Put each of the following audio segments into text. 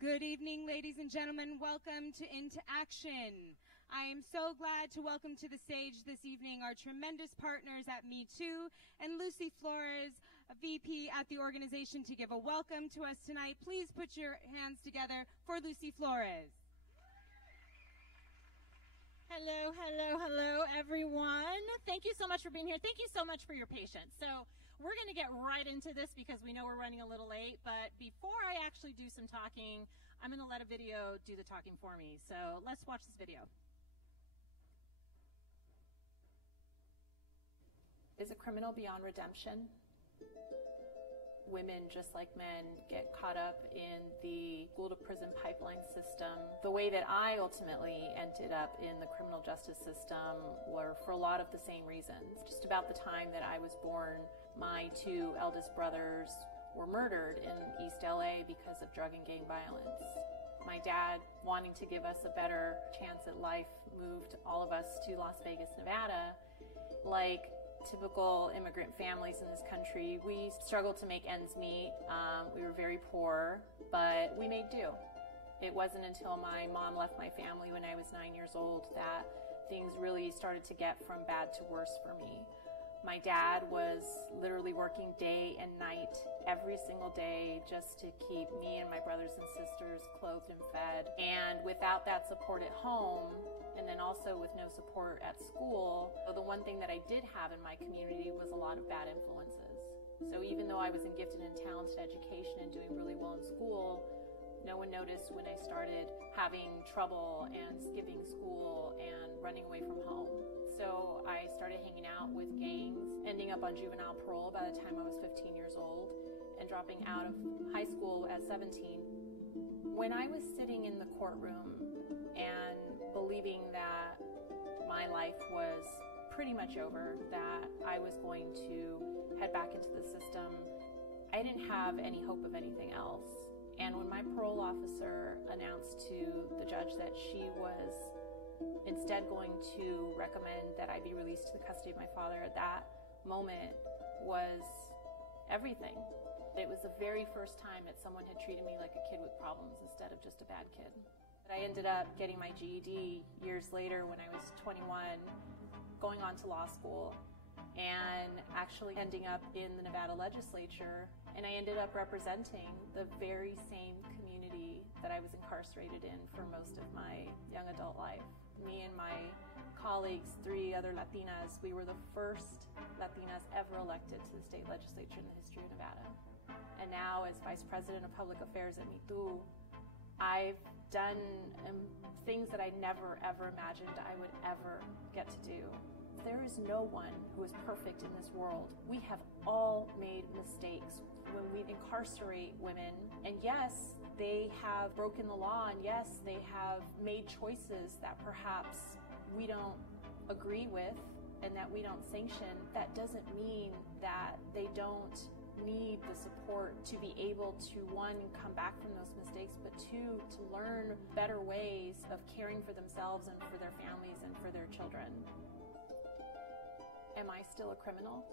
Good evening, ladies and gentlemen. Welcome to Into Action. I am so glad to welcome to the stage this evening our tremendous partners at Me Too and Lucy Flores, a VP at the organization, to give a welcome to us tonight. Please put your hands together for Lucy Flores. Hello, hello, hello, everyone. Thank you so much for being here. Thank you so much for your patience. So we're going to get right into this because we know we're running a little late. But before I actually do some talking, I'm going to let a video do the talking for me. So let's watch this video. Is a criminal beyond redemption? Women, just like men, get caught up in the school-to-prison pipeline system. The way that I ultimately ended up in the criminal justice system were for a lot of the same reasons. Just about the time that I was born, my two eldest brothers were murdered in East LA because of drug and gang violence. My dad, wanting to give us a better chance at life, moved all of us to Las Vegas, Nevada. Like typical immigrant families in this country, we struggled to make ends meet. We were very poor, but we made do. It wasn't until my mom left my family when I was 9 years old that things really started to get from bad to worse for me. My dad was literally working day and night every single day just to keep me and my brothers and sisters clothed and fed. And without that support at home, and then also with no support at school, the one thing that I did have in my community was a lot of bad influences. So even though I was in gifted and talented education and doing really well in school, no one noticed when I started having trouble and skipping school and running away from home. So I started hanging out with gangs, ending up on juvenile parole by the time I was 15 years old, and dropping out of high school at 17. When I was sitting in the courtroom and believing that my life was pretty much over, that I was going to head back into the system, I didn't have any hope of anything else. And when my parole officer announced to the judge that she was instead going to recommend that I be released to the custody of my father, that moment was everything. It was the very first time that someone had treated me like a kid with problems instead of just a bad kid. I ended up getting my GED years later when I was 21, going on to law school, and actually ending up in the Nevada legislature. And I ended up representing the very same community that I was incarcerated in for most of my young adult life. Me and my colleagues, 3 other Latinas, we were the first Latinas ever elected to the state legislature in the history of Nevada. And now, as Vice President of Public Affairs at Me Too, I've done things that I never ever imagined I would ever get to do. There is no one who is perfect in this world. We have all made mistakes when we incarcerate women. And yes, they have broken the law, and yes, they have made choices that perhaps we don't agree with and that we don't sanction. That doesn't mean that they don't need the support to be able to, 1, come back from those mistakes, but 2, to learn better ways of caring for themselves and for their families and for their children. Am I still a criminal?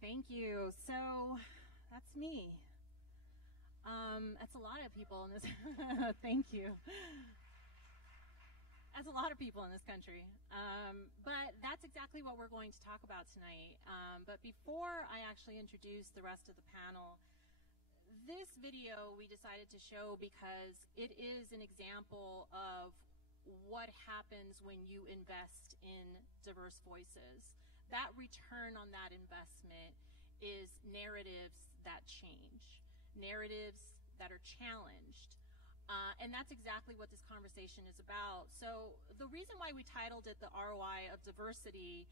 Thank you. So that's me. That's a lot of people in this. Thank you. That's a lot of people in this country. But that's exactly what we're going to talk about tonight. But before I actually introduce the rest of the panel, this video we decided to show because it is an example of what happens when you invest in diverse voices. That return on that investment is narratives that change, narratives that are challenged. And that's exactly what this conversation is about. So the reason why we titled it the ROI of Diversity,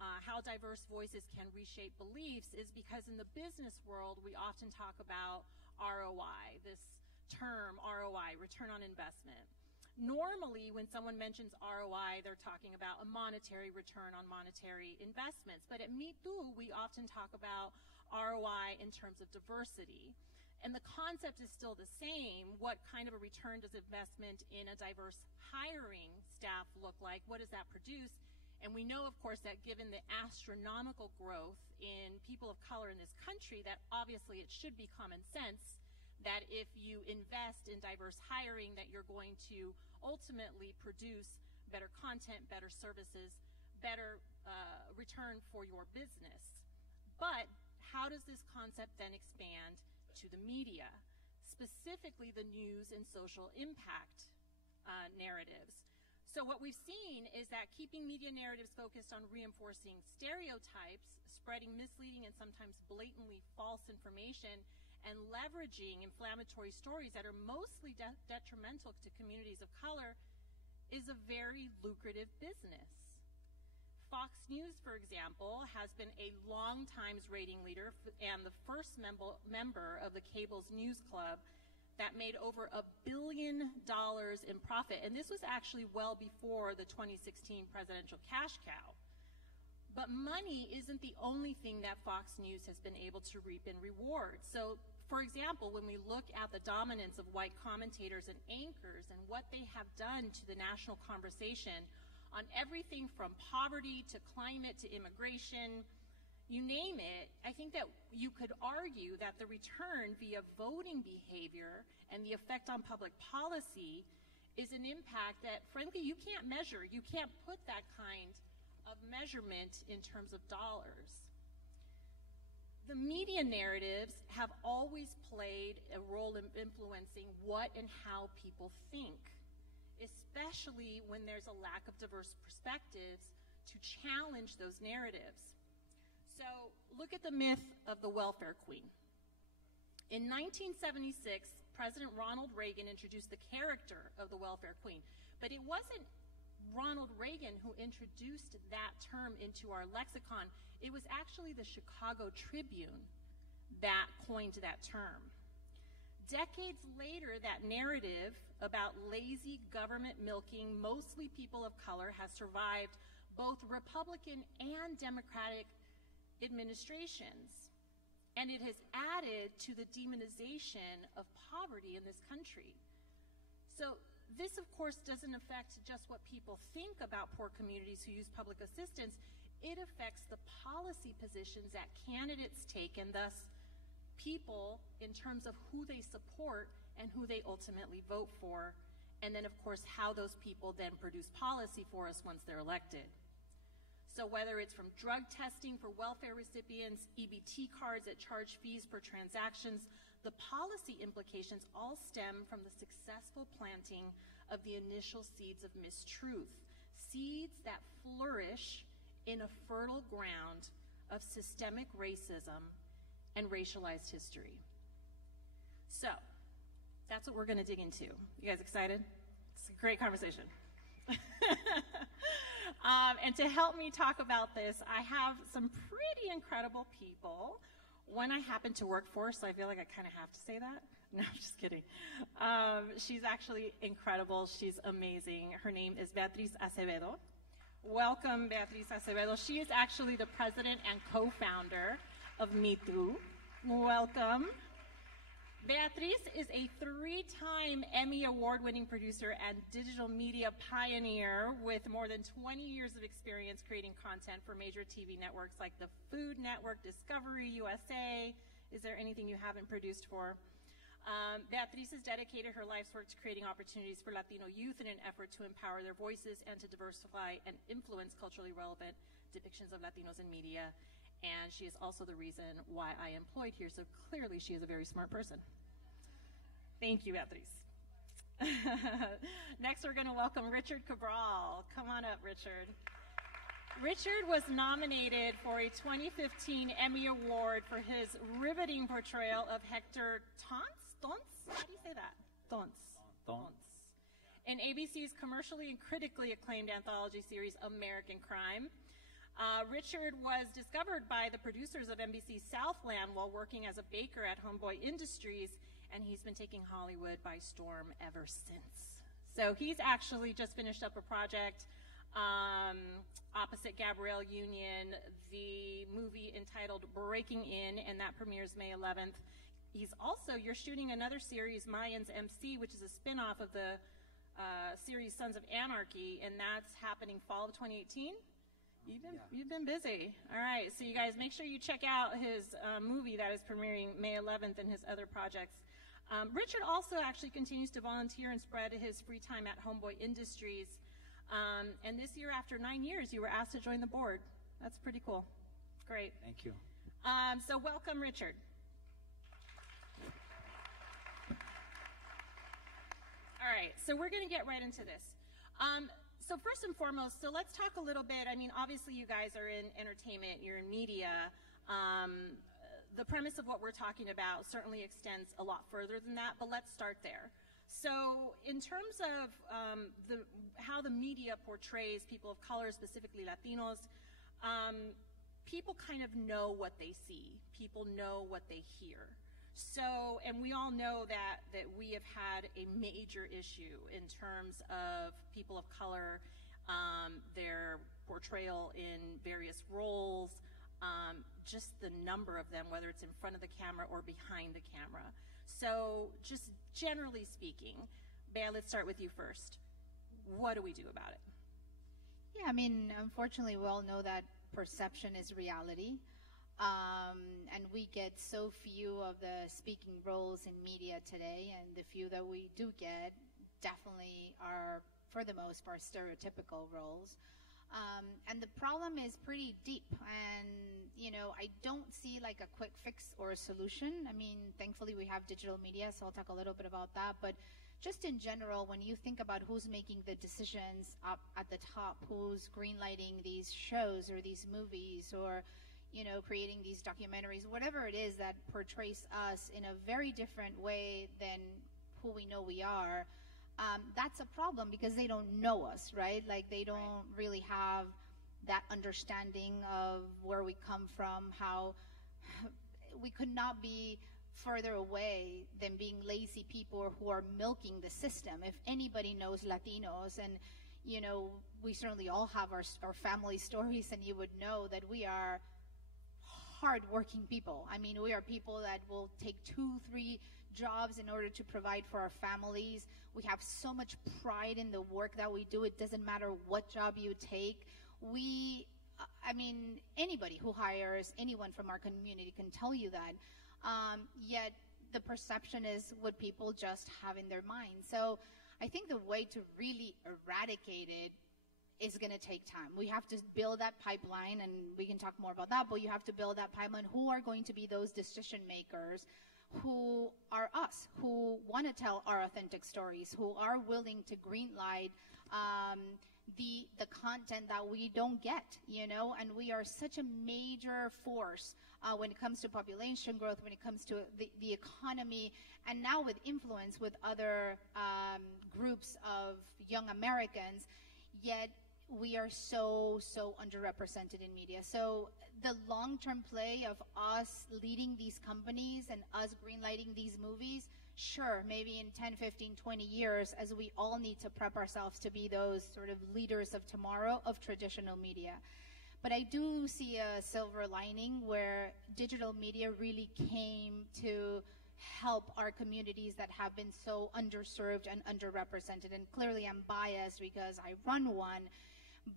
how diverse voices can reshape beliefs, is because in the business world, we often talk about ROI, this term ROI, return on investment. Normally, when someone mentions ROI, they're talking about a monetary return on monetary investments. But at Me Too, we often talk about ROI in terms of diversity. And the concept is still the same. What kind of a return does investment in a diverse hiring staff look like? What does that produce? And we know, of course, that given the astronomical growth in people of color in this country, that obviously it should be common sense that if you invest in diverse hiring, that you're going to ultimately produce better content, better services, better return for your business. But how does this concept then expand to the media, specifically the news and social impact narratives? So what we've seen is that keeping media narratives focused on reinforcing stereotypes, spreading misleading and sometimes blatantly false information, and leveraging inflammatory stories that are mostly detrimental to communities of color is a very lucrative business. Fox News, for example, has been a long times rating leader and the first member of the cable's news club that made over $1 billion in profit. And this was actually well before the 2016 presidential cash cow. But money isn't the only thing that Fox News has been able to reap in rewards. So, for example, when we look at the dominance of white commentators and anchors and what they have done to the national conversation on everything from poverty to climate to immigration, you name it, I think that you could argue that the return via voting behavior and the effect on public policy is an impact that, frankly, you can't measure. You can't put that kind of measurement in terms of dollars. The media narratives have always played a role in influencing what and how people think, especially when there's a lack of diverse perspectives to challenge those narratives. So look at the myth of the welfare queen. In 1976, President Ronald Reagan introduced the character of the welfare queen, but it wasn't Ronald Reagan who introduced that term into our lexicon. It was actually the Chicago Tribune that coined that term. Decades later, that narrative about lazy government milking mostly people of color has survived both Republican and Democratic administrations. And it has added to the demonization of poverty in this country. So this, of course, doesn't affect just what people think about poor communities who use public assistance. It affects the policy positions that candidates take, and thus people in terms of who they support and who they ultimately vote for, and then, of course, how those people then produce policy for us once they're elected. So whether it's from drug testing for welfare recipients, EBT cards that charge fees per transactions, the policy implications all stem from the successful planting of the initial seeds of mistruth, seeds that flourish in a fertile ground of systemic racism and racialized history. So that's what we're going to dig into. You guys excited? It's a great conversation. And to help me talk about this, I have some pretty incredible people. One I happen to work for, so I feel like I kind of have to say that. No, I'm just kidding. She's actually incredible. She's amazing. Her name is Beatriz Acevedo. Welcome, Beatriz Acevedo. She is actually the president and co-founder of Me Too. Welcome. Beatriz is a 3-time Emmy award-winning producer and digital media pioneer with more than 20 years of experience creating content for major TV networks like the Food Network, Discovery, USA. Is there anything you haven't produced for? Beatriz has dedicated her life's work to creating opportunities for Latino youth in an effort to empower their voices and to diversify and influence culturally relevant depictions of Latinos in media. And she is also the reason why I employed here, so clearly she is a very smart person. Thank you, Beatriz. Next, we're going to welcome Richard Cabral. Come on up, Richard. Richard was nominated for a 2015 Emmy Award for his riveting portrayal of Hector Tonce? How do you say that? Tonce. In ABC's commercially and critically acclaimed anthology series, American Crime. Richard was discovered by the producers of NBC's Southland while working as a baker at Homeboy Industries, and he's been taking Hollywood by storm ever since. So he's actually just finished up a project opposite Gabrielle Union, the movie entitled Breaking In, and that premieres May 11th. you're shooting another series, Mayans MC, which is a spin-off of the series Sons of Anarchy, and that's happening fall of 2018. You've been busy. All right, so you guys make sure you check out his movie that is premiering May 11th and his other projects. Richard also actually continues to volunteer and spread his free time at Homeboy Industries. And this year, after 9 years, you were asked to join the board. That's pretty cool. Great. Thank you. So welcome, Richard. All right, so we're going to get right into this. So first and foremost, so let's talk a little bit. I mean, obviously you guys are in entertainment, you're in media. The premise of what we're talking about certainly extends a lot further than that, but let's start there. So in terms of how the media portrays people of color, specifically Latinos, people kind of know what they see. People know what they hear. So, and we all know that we have had a major issue in terms of people of color, their portrayal in various roles, just the number of them, whether it's in front of the camera or behind the camera. So, just generally speaking, Bea, let's start with you first. What do we do about it? Yeah, I mean, unfortunately, we all know that perception is reality. And we get so few of the speaking roles in media today, and the few that we do get definitely are, for the most part, stereotypical roles. And the problem is pretty deep, and, you know, I don't see like a quick fix or a solution. I mean, thankfully we have digital media, so I'll talk a little bit about that, but just in general, when you think about who's making the decisions up at the top, who's greenlighting these shows or these movies, or you know, creating these documentaries, whatever it is that portrays us in a very different way than who we know we are, that's a problem because they don't know us, right? Like they don't really have that understanding of where we come from, how we could not be further away than being lazy people who are milking the system. If anybody knows Latinos, and you know, we certainly all have our family stories, and you would know that we are hard-working people. I mean, we are people that will take 2-3 jobs in order to provide for our families. We have so much pride in the work that we do. It doesn't matter what job you take. I mean, anybody who hires anyone from our community can tell you that. Yet the perception is what people just have in their mind. So I think the way to really eradicate it is going to take time. We have to build that pipeline, and we can talk more about that, but you have to build that pipeline. Who are going to be those decision makers who are us, who want to tell our authentic stories, who are willing to greenlight the content that we don't get, you know? And we are such a major force when it comes to population growth, when it comes to the economy, and now with influence with other groups of young Americans, yet we are so underrepresented in media. So the long-term play of us leading these companies and us greenlighting these movies, sure, maybe in 10, 15, 20 years, as we all need to prep ourselves to be those sort of leaders of tomorrow of traditional media. But I do see a silver lining where digital media really came to help our communities that have been so underserved and underrepresented. And clearly I'm biased because I run one,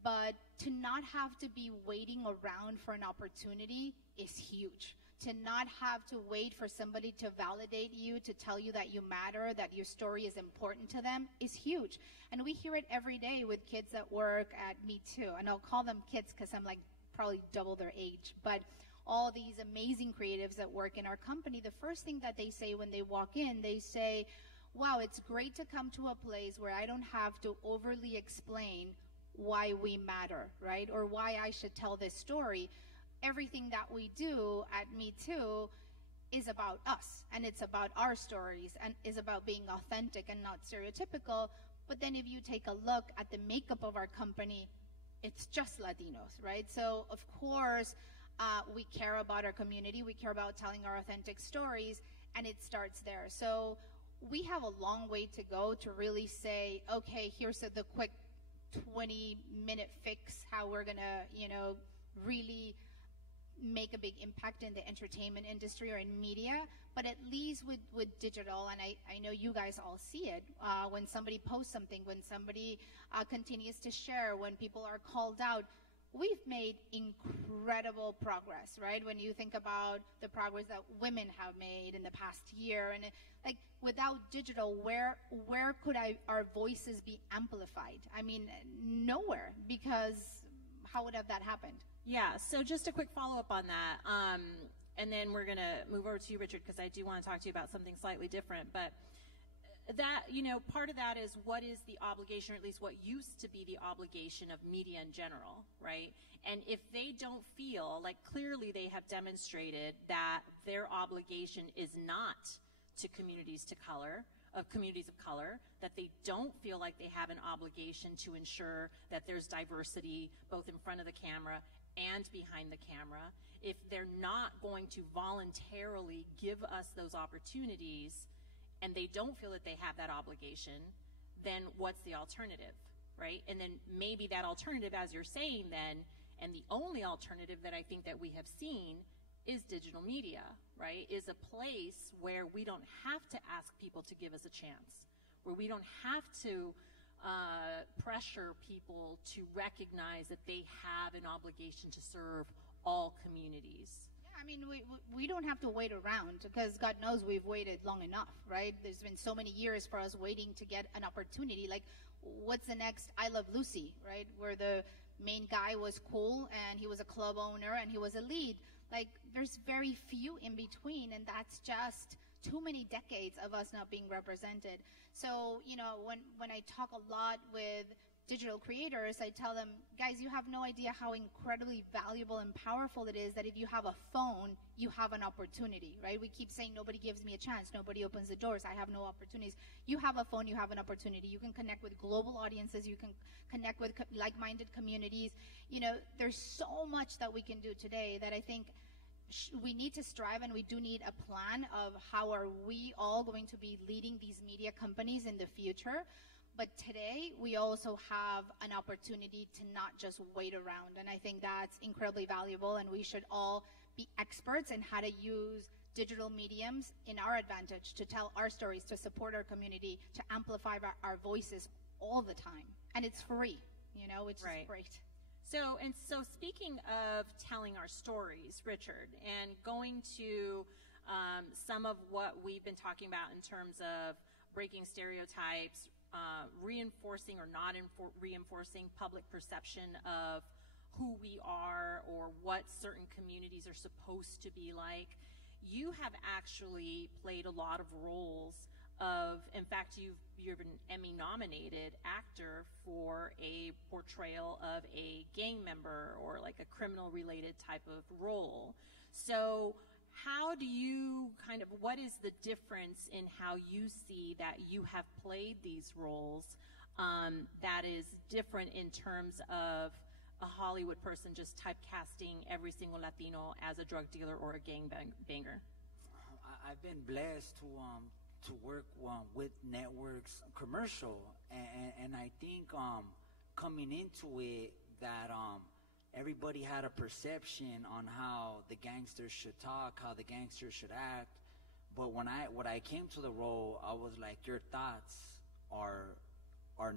but to not have to be waiting around for an opportunity is huge. To not have to wait for somebody to validate you, to tell you that you matter, that your story is important to them, is huge. And we hear it every day with kids that work at Me Too. And I'll call them kids because I'm like probably double their age. But all these amazing creatives that work in our company, the first thing that they say when they walk in, they say, wow, it's great to come to a place where I don't have to overly explain why we matter, right? Or why I should tell this story. Everything that we do at Me Too is about us, and it's about our stories, and is about being authentic and not stereotypical. But then if you take a look at the makeup of our company, it's just Latinos, right? So of course, we care about our community, we care about telling our authentic stories, and it starts there. So we have a long way to go to really say, okay, here's the quick 20-minute fix, how we're gonna, you know, really make a big impact in the entertainment industry or in media, but at least with digital, and I know you guys all see it, when somebody posts something, when somebody continues to share, when people are called out, we've made incredible progress, right? When you think about the progress that women have made in the past year, and like without digital, where could our voices be amplified? I mean, nowhere, because how would have that happened? Yeah, so just a quick follow-up on that, and then we're going to move over to you, Richard, because I do want to talk to you about something slightly different, but that, part of that is what is the obligation, or at least what used to be the obligation of media in general, right? And if they don't feel, like clearly they have demonstrated that their obligation is not to communities of color, that they don't feel like they have an obligation to ensure that there's diversity both in front of the camera and behind the camera, if they're not going to voluntarily give us those opportunities, and they don't feel that they have that obligation, then what's the alternative, right? And then maybe that alternative, as you're saying then, and the only alternative that I think that we have seen is digital media, right? Is a place where we don't have to ask people to give us a chance, where we don't have to pressure people to recognize that they have an obligation to serve all communities. I mean, we don't have to wait around, because God knows we've waited long enough, right? There's been so many years for us waiting to get an opportunity. Like, what's the next I Love Lucy, right? Where the main guy was cool, and he was a club owner, and he was a lead. Like, there's very few in between, and that's just too many decades of us not being represented. So, when I talk a lot with digital creators, I tell them, guys, you have no idea how incredibly valuable and powerful it is that if you have a phone, you have an opportunity, right? We keep saying nobody gives me a chance, nobody opens the doors, I have no opportunities. You have a phone, you have an opportunity. You can connect with global audiences, you can connect with like-minded communities. There's so much that we can do today that I think we need to strive, and we do need a plan of how are we all going to be leading these media companies in the future. But today, we also have an opportunity to not just wait around. And I think that's incredibly valuable, and we should all be experts in how to use digital mediums in our advantage to tell our stories, to support our community, to amplify our voices all the time. And it's free, which is great. So speaking of telling our stories, Richard, and going to some of what we've been talking about in terms of breaking stereotypes, reinforcing or not reinforcing public perception of who we are or what certain communities are supposed to be like, you have actually played a lot of roles of, in fact, you're an Emmy-nominated actor for a portrayal of a gang member or like a criminal-related type of role. So how do you what is the difference in how you see that you have played these roles that is different in terms of a Hollywood person just typecasting every single Latino as a drug dealer or a gang banger? I've been blessed to work with networks commercial, and I think coming into it that everybody had a perception on how the gangsters should talk, how the gangsters should act. But when I came to the role, I was like, your thoughts are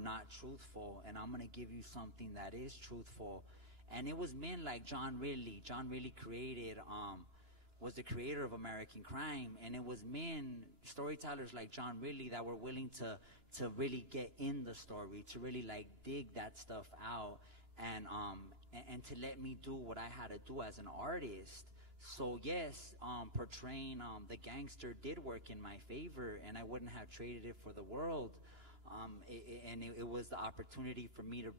not truthful, and I'm gonna give you something that is truthful. And it was men like John Ridley. John Ridley was the creator of American Crime, and it was men, storytellers like John Ridley, that were willing to really get in the story, to really like dig that stuff out, and to let me do what I had to do as an artist. So yes, portraying the gangster did work in my favor, and I wouldn't have traded it for the world. It was the opportunity for me to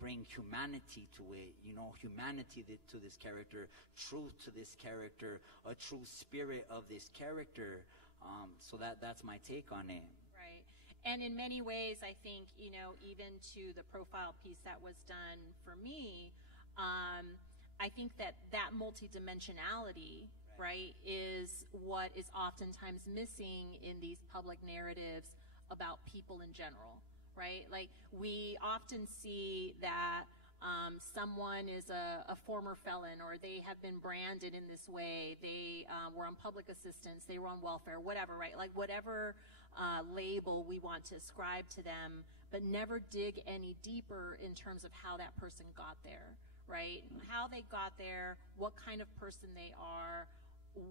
bring humanity to it, humanity to this character, truth to this character, a true spirit of this character. So that's my take on it. Right. And in many ways, I think, even to the profile piece that was done for me, I think that multidimensionality, right, is what is oftentimes missing in these public narratives about people in general, right? Like, we often see that someone is a former felon, or they have been branded in this way, they were on public assistance, they were on welfare, whatever, right? Like whatever label we want to ascribe to them, but never dig any deeper in terms of how that person got there, right? How they got there, what kind of person they are,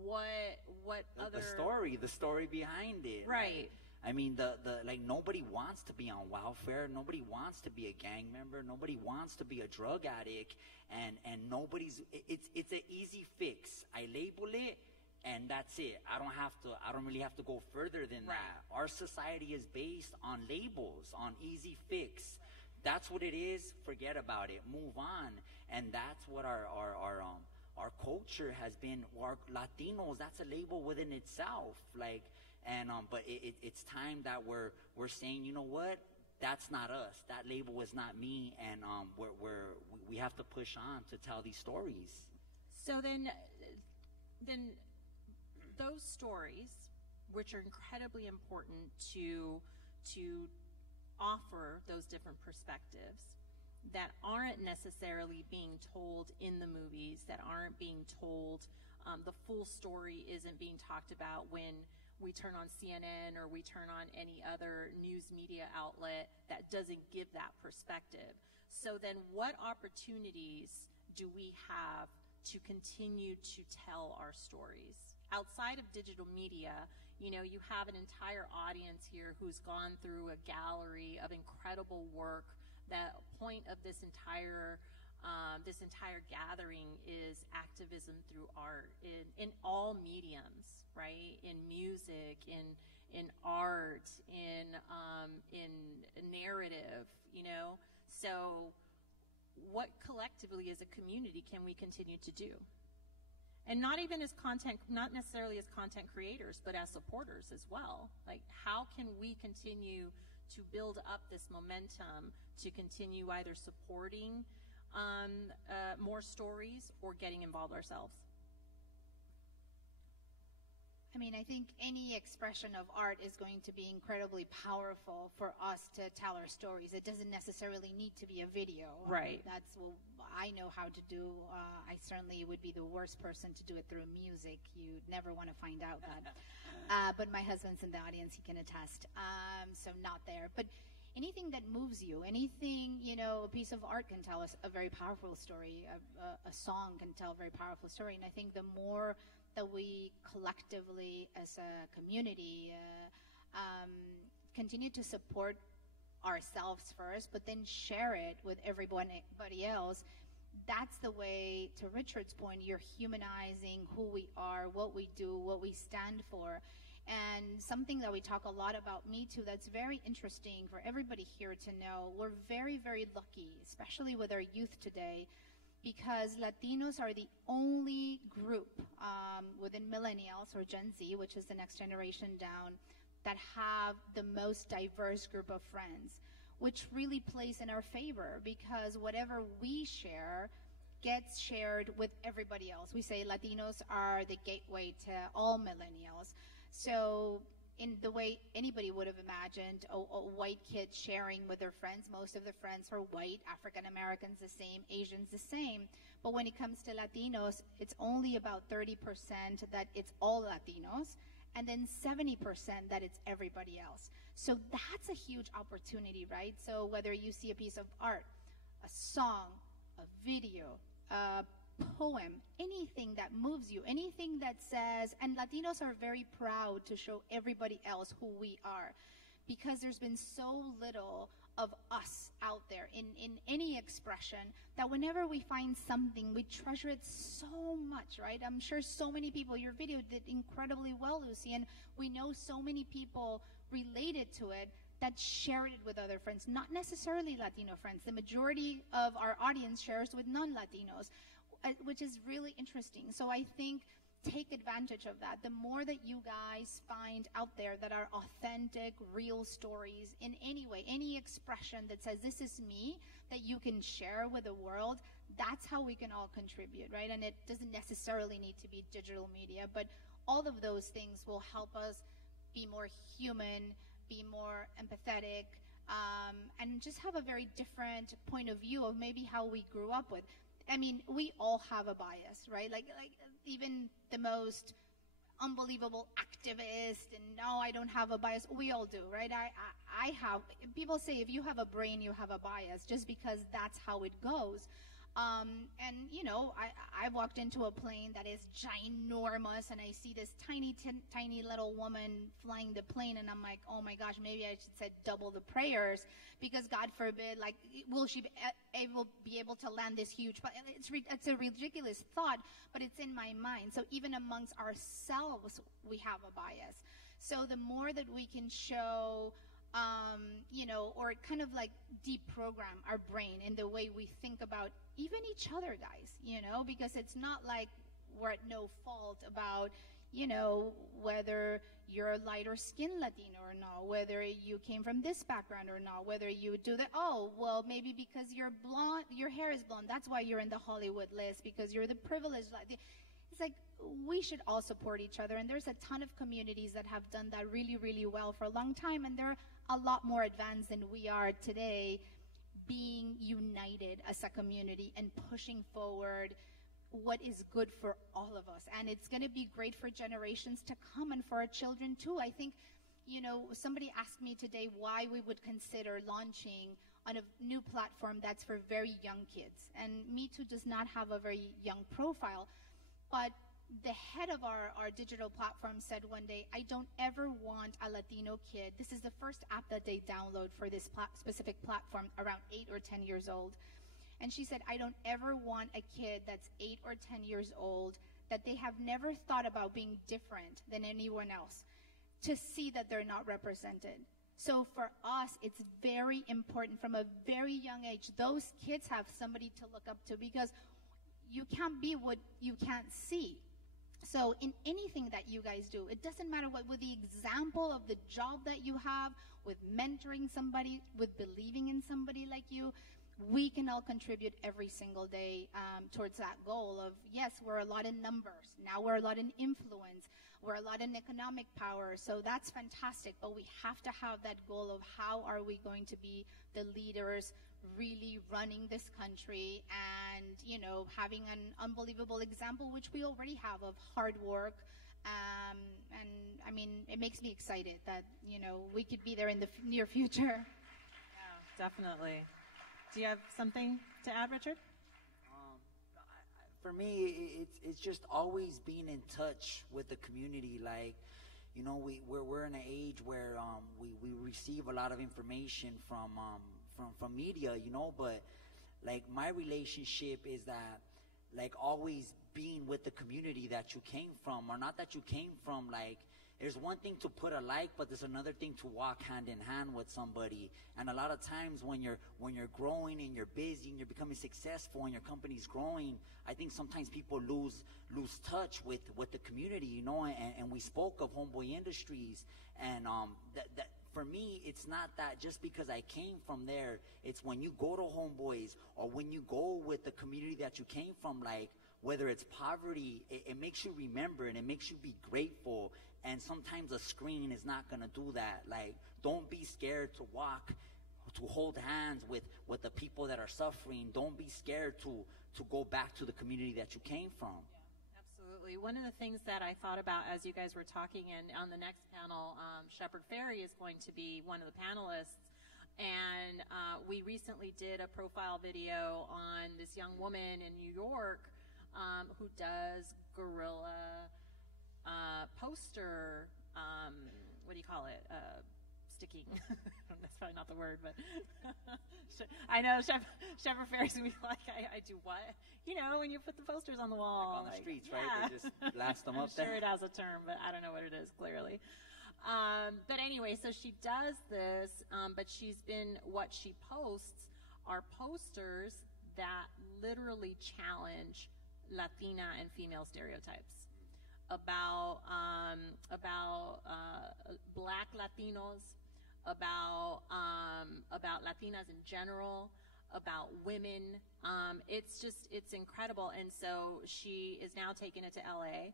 what other... The story behind it. Right. I mean, like, nobody wants to be on welfare. Nobody wants to be a gang member. Nobody wants to be a drug addict. And it's an easy fix. I label it, and that's it. I don't really have to go further than that. Our society is based on labels, on easy fix. That's what it is. Forget about it. Move on. And that's what our culture has been. Our Latinos, that's a label within itself. Like, and but it's time that we're saying, you know what? That's not us. That label is not me. And we have to push on to tell these stories. So then those stories, which are incredibly important to offer those different perspectives that aren't necessarily being told in the movies, that aren't being told, the full story isn't being talked about when we turn on CNN or we turn on any other news media outlet that doesn't give that perspective. So then what opportunities do we have to continue to tell our stories? Outside of digital media, you know, you have an entire audience here who's gone through a gallery of incredible work. The point of this entire gathering is activism through art in all mediums, right? In music, in art, in narrative, you know. So, what collectively as a community can we continue to do? And not even as content, not necessarily as content creators, but as supporters as well. Like, how can we continue to build up this momentum to continue either supporting more stories or getting involved ourselves? I mean, I think any expression of art is going to be incredibly powerful for us to tell our stories. It doesn't necessarily need to be a video. Right. That's what I know how to do. I certainly would be the worst person to do it through music. You'd never want to find out that. But my husband's in the audience. He can attest. So not there. But anything that moves you, anything, you know, a piece of art can tell us a very powerful story. A song can tell a very powerful story. And I think the more that we collectively as a community continue to support ourselves first, but then share it with everybody else, that's the way, to Richard's point, you're humanizing who we are, what we do, what we stand for. And something that we talk a lot about Me Too that's very interesting for everybody here to know, we're very, very lucky, especially with our youth today, because Latinos are the only group within millennials or Gen Z, which is the next generation down, that have the most diverse group of friends, which really plays in our favor because whatever we share gets shared with everybody else. We say Latinos are the gateway to all millennials. So in the way anybody would have imagined a white kid sharing with their friends, most of their friends are white, African Americans the same, Asians the same. But when it comes to Latinos, it's only about 30% that it's all Latinos, and then 70% that it's everybody else. So that's a huge opportunity, right? So whether you see a piece of art, a song, a video, a poem, anything that moves you, anything that says, and Latinos are very proud to show everybody else who we are, because there's been so little of us out there in any expression that whenever we find something, we treasure it so much, right? I'm sure so many people, your video did incredibly well, Lucy, and we know so many people related to it that shared it with other friends, not necessarily Latino friends. The majority of our audience shares with non-Latinos, which is really interesting. So I think take advantage of that. The more that you guys find out there that are authentic, real stories in any way, any expression that says this is me, that you can share with the world, that's how we can all contribute, right? And it doesn't necessarily need to be digital media, but all of those things will help us be more human, be more empathetic, and just have a very different point of view of maybe how we grew up with. I mean, we all have a bias, right? Like even the most unbelievable activist, and no, I don't have a bias. We all do, right? I have. People say if you have a brain, you have a bias, just because that's how it goes. And you know, I walked into a plane that is ginormous, and I see this tiny little woman flying the plane, and I'm like, oh my gosh, maybe I should say double the prayers, because God forbid, like, will she be able to land this huge plane? It's a ridiculous thought, but it's in my mind. So even amongst ourselves, we have a bias. So the more that we can show, you know, or kind of like deprogram our brain in the way we think about even each other, guys, you know, because it's not like we're at no fault about, you know, whether you're a lighter skin Latino or not, whether you came from this background or not, whether you do that, oh, well, maybe because you're blonde, your hair is blonde, that's why you're in the Hollywood list, because you're the privileged. It's like, we should all support each other, and there's a ton of communities that have done that really, really well for a long time, and they're a lot more advanced than we are today, being united as a community and pushing forward what is good for all of us. And it's going to be great for generations to come and for our children too. I think, you know, somebody asked me today why we would consider launching on a new platform that's for very young kids. And Me Too does not have a very young profile, but the head of our digital platform said one day, I don't ever want a Latino kid. This is the first app that they download for this specific platform, around 8 or 10 years old. And she said, I don't ever want a kid that's 8 or 10 years old that they have never thought about being different than anyone else, to see that they're not represented. So for us, it's very important from a very young age. Those kids have somebody to look up to, because you can't be what you can't see. So in anything that you guys do, it doesn't matter what, with the example of the job that you have, with mentoring somebody, with believing in somebody like you, we can all contribute every single day towards that goal of, yes, we're a lot in numbers. Now we're a lot in influence. We're a lot in economic power. So that's fantastic. But we have to have that goal of how are we going to be the leaders really running this country, and, you know, having an unbelievable example, which we already have, of hard work. And I mean, it makes me excited that, you know, we could be there in the near future. Yeah, definitely. Do you have something to add, Richard? For me, it's just always being in touch with the community. Like, you know, we're in an age where we receive a lot of information from media, you know, but like my relationship is that, like, always being with the community that you came from, or not that you came from. Like, there's one thing to put a like, but there's another thing to walk hand in hand with somebody. And a lot of times when you're growing and you're busy and you're becoming successful and your company's growing, I think sometimes people lose touch with the community, you know. And we spoke of Homeboy Industries, and that for me, it's not that just because I came from there. It's when you go to Homeboys, or when you go with the community that you came from, like, whether it's poverty, it makes you remember, and it makes you be grateful. And sometimes a screen is not going to do that. Like, don't be scared to walk, to hold hands with the people that are suffering. Don't be scared to go back to the community that you came from. Yeah, absolutely. One of the things that I thought about as you guys were talking, and on the next panel, Shepard Fairey is going to be one of the panelists. And we recently did a profile video on this young woman in New York who does guerrilla poster, what do you call it? Sticking. That's probably not the word, but I know Shepard Fairey's gonna be like, I do what? You know, when you put the posters on the wall. Like on the streets, right? Yeah. They just blast them up there. I'm sure it has a term, but I don't know what it is, clearly. But anyway, so she does this, but what she posts are posters that literally challenge Latina and female stereotypes about Black Latinos, about Latinas in general, about women. It's incredible. And so she is now taking it to LA.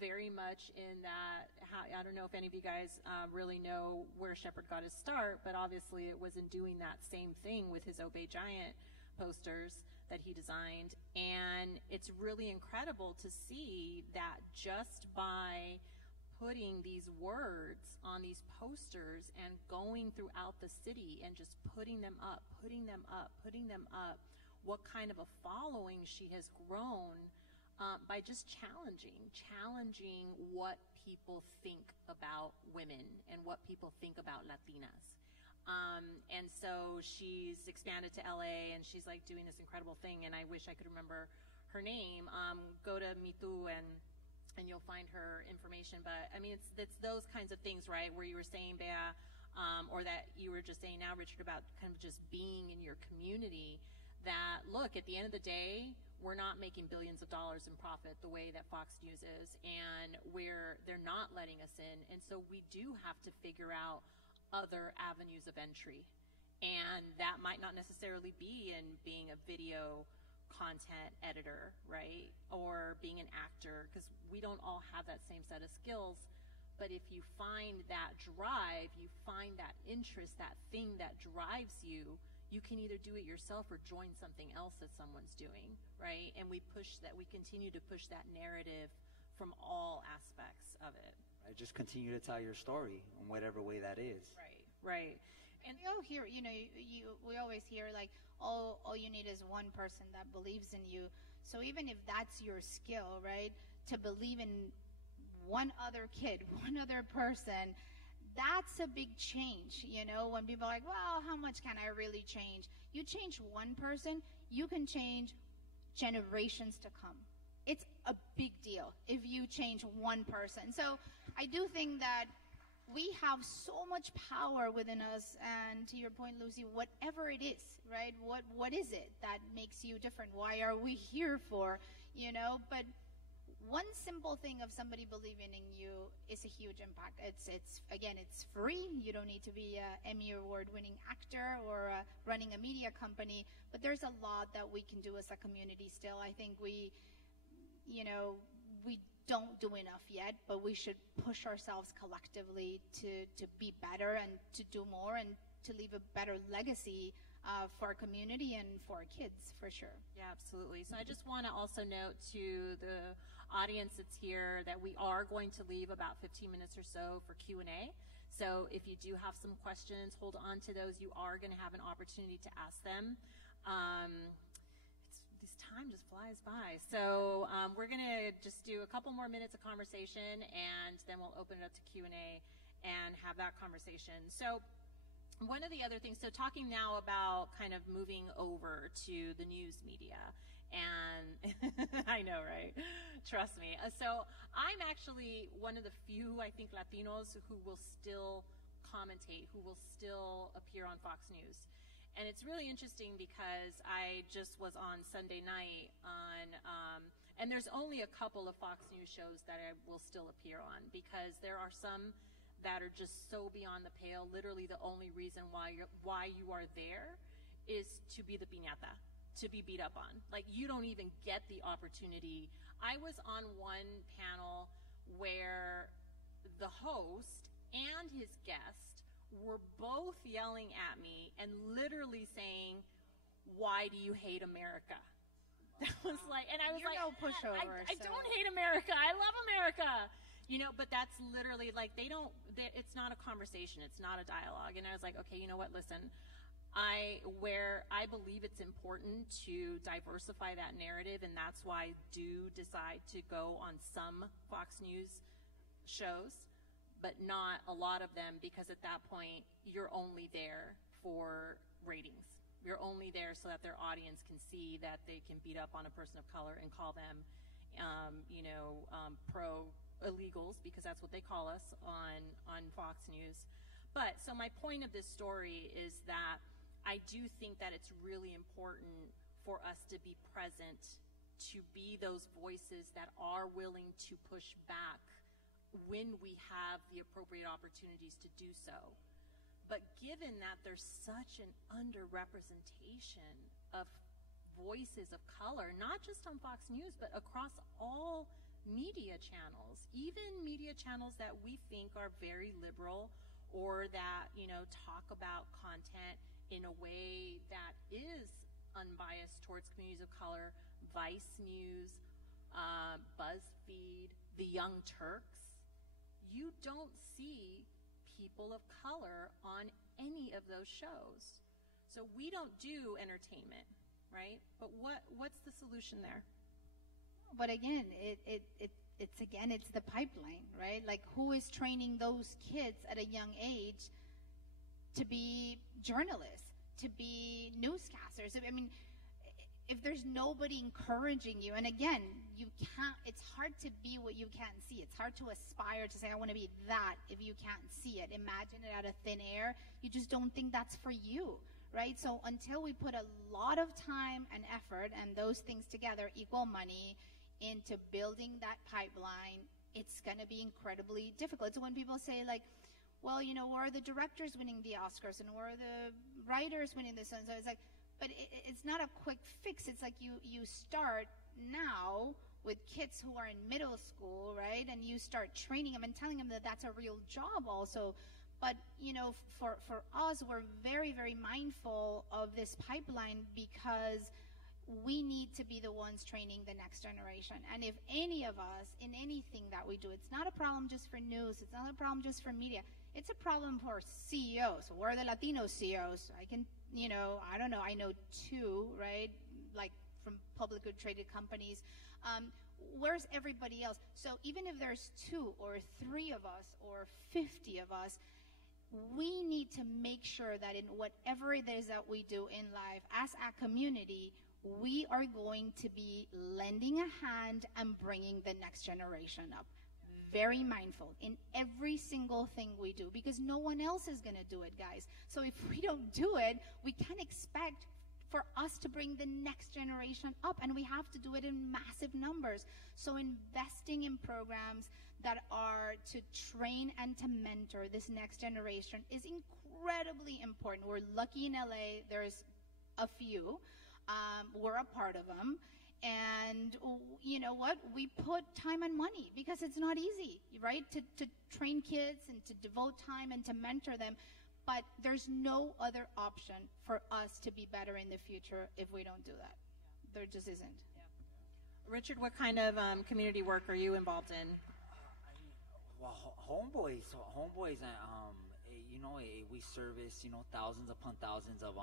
very much in that, I don't know if any of you guys really know where Shepard got his start, but obviously it was in doing that same thing with his Obey Giant posters that he designed. And it's really incredible to see that just by putting these words on these posters and going throughout the city and just putting them up, what kind of a following she has grown by just challenging what people think about women and what people think about Latinas. And so she's expanded to LA, and she's like doing this incredible thing, and I wish I could remember her name. Go to Me Too and you'll find her information. But I mean, it's those kinds of things, right, where you were saying, Bea, or that you were just saying now, Richard, about kind of just being in your community, that look, at the end of the day, we're not making billions of dollars in profit the way that Fox News is, and where they're not letting us in. And so we do have to figure out other avenues of entry. And that might not necessarily be in being a video content editor, right? Or being an actor, because we don't all have that same set of skills. But if you find that drive, you find that interest, that thing that drives you, you can either do it yourself or join something else that someone's doing, right? And we continue to push that narrative from all aspects of it. Right, just continue to tell your story in whatever way that is. Right. And we all hear, we always hear like, all you need is one person that believes in you. So even if that's your skill, right, to believe in one other kid, one other person, that's a big change, when people are like, well, how much can I really change? You change one person, you can change generations to come. It's a big deal if you change one person. So I do think that we have so much power within us, and to your point, Lucy, whatever it is, right? What is it that makes you different? Why are we here for, But one simple thing of somebody believing in you is a huge impact. It's free. You don't need to be an Emmy Award-winning actor or running a media company, but there's a lot that we can do as a community still. I think we don't do enough yet, but we should push ourselves collectively to be better and to do more and to leave a better legacy for our community and for our kids, for sure. Yeah, absolutely. So I just want to also note to the audience that's here that we are going to leave about 15 minutes or so for Q&A. So if you do have some questions, hold on to those. You are going to have an opportunity to ask them. This time just flies by. So we're going to just do a couple more minutes of conversation, and then we'll open it up to Q&A and have that conversation. So one of the other things, so talking now about kind of moving over to the news media, and I know, right? Trust me. So I'm actually one of the few, I think, Latinos who will still commentate, who will still appear on Fox News. And it's really interesting because I just was on Sunday night and there's only a couple of Fox News shows that I will still appear on, because there are some that are just so beyond the pale. Literally the only reason why you are there is to be the piñata, to be beat up on. Like, you don't even get the opportunity. I was on one panel where the host and his guest were both yelling at me and literally saying, "Why do you hate America?" That was like, and I was You're like, no pushover, I don't hate America. I love America. But that's literally like, it's not a conversation. It's not a dialogue. And I was like, okay, you know what? Listen, I believe it's important to diversify that narrative, and that's why I do decide to go on some Fox News shows, but not a lot of them, because at that point, you're only there for ratings. You're only there so that their audience can see that they can beat up on a person of color and call them, pro-illegals, because that's what they call us on Fox News. But so my point of this story is that I do think that it's really important for us to be present, to be those voices that are willing to push back when we have the appropriate opportunities to do so. But given that there's such an underrepresentation of voices of color, not just on Fox News, but across all media channels, even media channels that we think are very liberal or that, you know, talk about content in a way that is unbiased towards communities of color, Vice News, BuzzFeed, The Young Turks. You don't see people of color on any of those shows. So we don't do entertainment, right? But what's the solution there? But again, it's the pipeline, right? Like, who is training those kids at a young age to be journalists, to be newscasters? I mean, if there's nobody encouraging you, and again, you can't, it's hard to be what you can't see. It's hard to aspire to say, I want to be that, if you can't see it. Imagine it out of thin air. You just don't think that's for you, right? So until we put a lot of time and effort and those things together, equal money, into building that pipeline, it's going to be incredibly difficult. So when people say, like, well, you know, where are the directors winning the Oscars, and where are the writers winning this? And so it's like, but it's not a quick fix. It's like you start now with kids who are in middle school, right? And you start training them and telling them that that's a real job also. But, you know, for us, we're very, very mindful of this pipeline because we need to be the ones training the next generation. And if any of us, in anything that we do, it's not a problem just for news, it's not a problem just for media, it's a problem for CEOs. Where are the Latino CEOs? I can, you know, I don't know, I know two, right, like from publicly traded companies. Where's everybody else? So even if there's 2 or 3 of us or 50 of us, we need to make sure that in whatever it is that we do in life, as a community, we are going to be lending a hand and bringing the next generation up. Very mindful in every single thing we do, because no one else is going to do it, guys. So if we don't do it, we can't expect for us to bring the next generation up, and we have to do it in massive numbers. So investing in programs that are to train and to mentor this next generation is incredibly important. We're lucky in LA, there's a few. We're a part of them. And you know what? We put time and money because it's not easy, right? To train kids and to devote time and to mentor them. But there's no other option for us to be better in the future if we don't do that. There just isn't. Yeah. Richard, what kind of community work are you involved in? Well, Homeboys, you know, we service, you know, thousands upon thousands of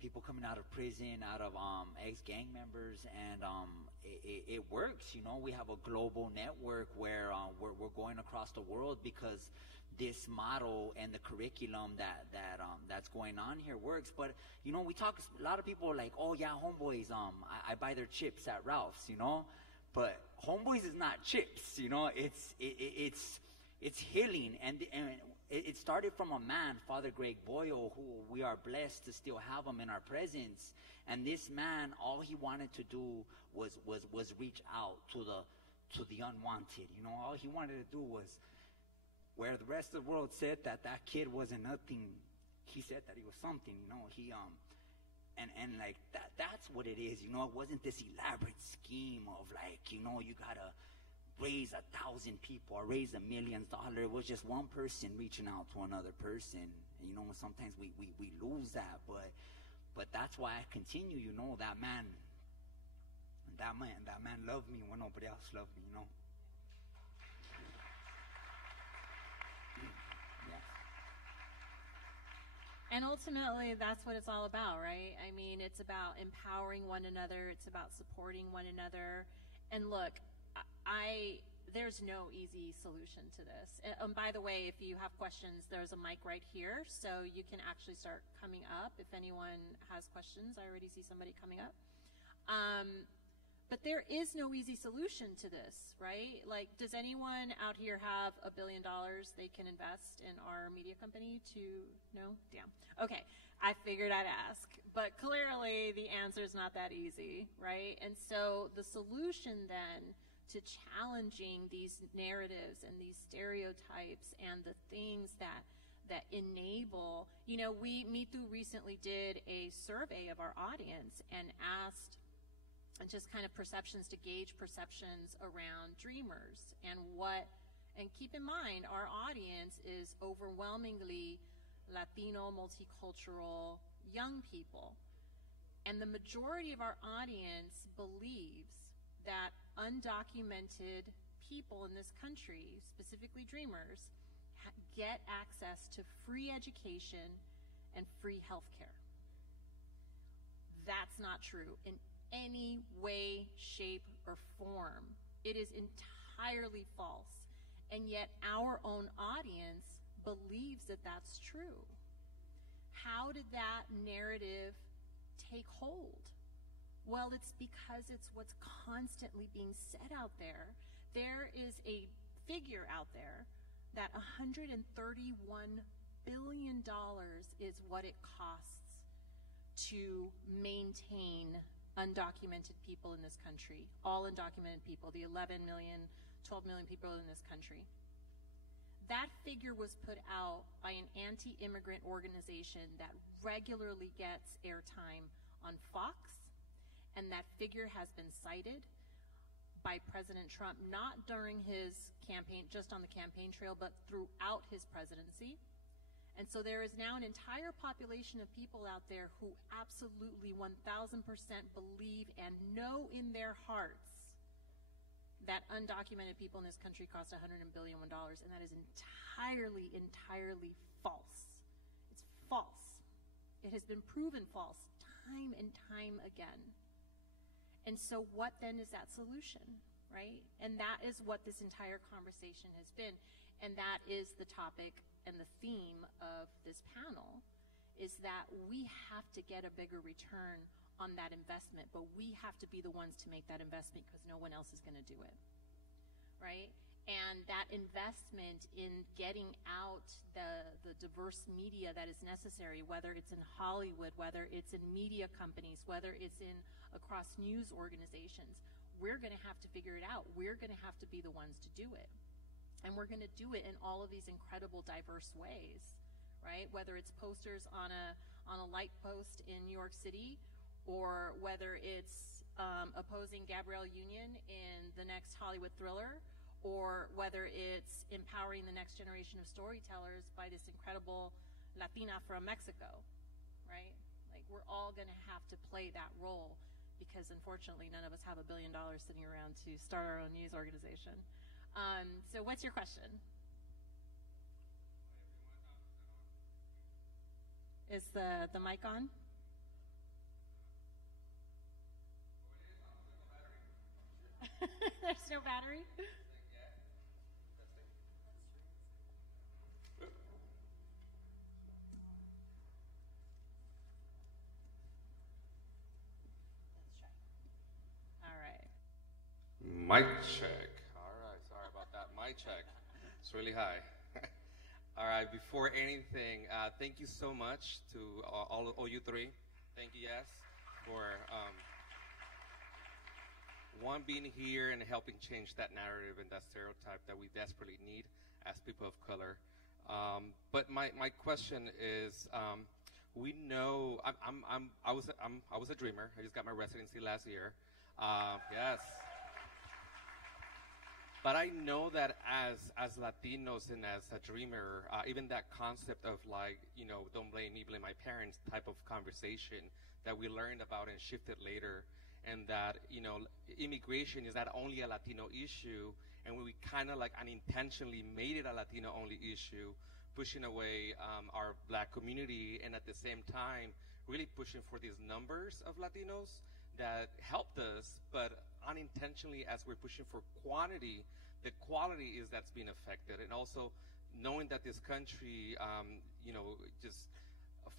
people coming out of prison, out of ex-gang members, and it works. You know, we have a global network where we're going across the world because this model and the curriculum that's going on here works. But you know, we talk, a lot of people are like, oh yeah, Homeboys, I buy their chips at Ralph's, you know, but Homeboys is not chips, you know, it's healing, and it started from a man, Father Greg Boyle, who we are blessed to still have him in our presence. And this man, all he wanted to do was reach out to the unwanted. You know, all he wanted to do was, where the rest of the world said that kid wasn't nothing, he said that he was something. You know, he and like that's what it is. You know, it wasn't this elaborate scheme of like, you know, you gotta raise 1,000 people or raise $1 million. It was just one person reaching out to another person. And, you know, sometimes we lose that, but that's why I continue. You know, that man loved me when nobody else loved me, you know. Yeah. And ultimately, that's what it's all about, right? I mean, it's about empowering one another. It's about supporting one another. And look, there's no easy solution to this. And by the way, if you have questions, there's a mic right here, so you can actually start coming up if anyone has questions. I already see somebody coming up. But there is no easy solution to this, right? Like, does anyone out here have $1 billion they can invest in our media company to, no? Damn. Okay, I figured I'd ask. But clearly the answer is not that easy, right? And so the solution then to challenging these narratives and these stereotypes and the things that enable, you know, Me Too recently did a survey of our audience and asked and just kind of perceptions to gauge perceptions around dreamers and keep in mind, our audience is overwhelmingly Latino, multicultural, young people. And the majority of our audience believes that undocumented people in this country, specifically dreamers, get access to free education and free health care. That's not true in any way, shape, or form. It is entirely false. And yet our own audience believes that that's true. How did that narrative take hold? Well, it's because it's what's constantly being said out there. There is a figure out there that $131 billion is what it costs to maintain undocumented people in this country, all undocumented people, the 11 million, 12 million people in this country. That figure was put out by an anti-immigrant organization that regularly gets airtime on Fox, and that figure has been cited by President Trump, not during his campaign, just on the campaign trail, but throughout his presidency. And so there is now an entire population of people out there who absolutely 1,000% believe and know in their hearts that undocumented people in this country cost $100 billion, and that is entirely, entirely false. It's false. It has been proven false time and time again. And so what then is that solution, right? And that is what this entire conversation has been. And that is the topic and the theme of this panel, is that we have to get a bigger return on that investment, but we have to be the ones to make that investment because no one else is going to do it, right? And that investment in getting out the diverse media that is necessary, whether it's in Hollywood, whether it's in media companies, whether it's in across news organizations, we're going to have to figure it out. We're going to have to be the ones to do it. And we're going to do it in all of these incredible diverse ways, right? Whether it's posters on a light post in New York City, or whether it's opposing Gabrielle Union in the next Hollywood thriller, or whether it's empowering the next generation of storytellers by this incredible Latina from Mexico, right? Like, we're all going to have to play that role because, unfortunately, none of us have $1 billion sitting around to start our own news organization. So what's your question? Is the mic on? There's no battery? Mic check. All right, sorry about that. Mic check. It's really high. All right, before anything, thank you so much to all you three. Thank you, yes, for one, being here and helping change that narrative and that stereotype that we desperately need as people of color. But my question is, we know I was a dreamer. I just got my residency last year. Yes. But I know that as Latinos and as a dreamer, even that concept of, like, don't blame me, blame my parents type of conversation that we learned about and shifted later, and that, immigration is not only a Latino issue, and we kind of like unintentionally made it a Latino only issue, pushing away our Black community, and at the same time really pushing for these numbers of Latinos that helped us, but unintentionally, as we're pushing for quantity, the quality is that's being affected. And also knowing that this country, just